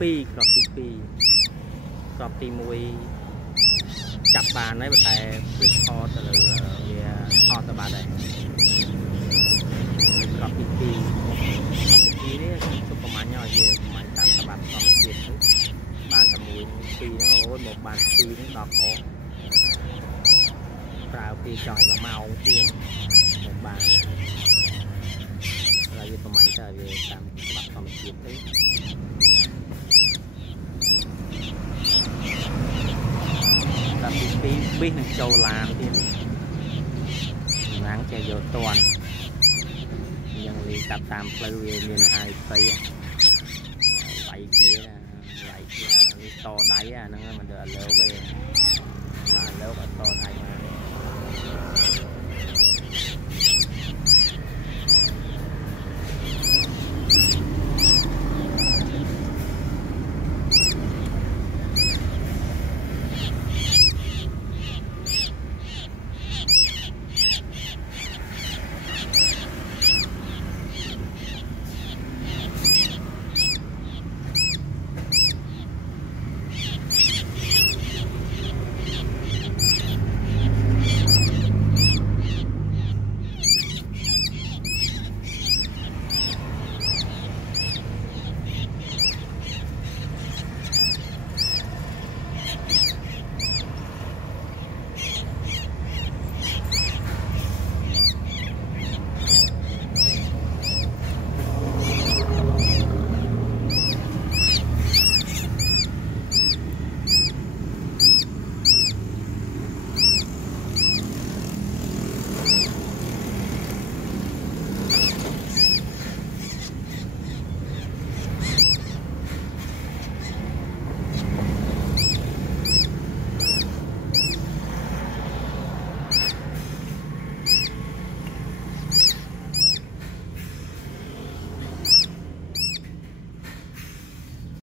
pi crop tí mùi chập bàn đấy, tại click on từ on từ bàn này crop tí đấy chụp có máy nhỏ gì máy tạm các bạn còn tiền bàn tầm mùi pi nó có một bàn pi nó đọt có rào pi trời và màu tiền một bàn là gì có máy trời về tạm các bạn còn tiền đấy. Biết được châu làm thì nắng chạy vô toàn nhưng đi tập tam play miền hai tây vậy kia to đáy nó mình được lớn về mà lớn to đáy mà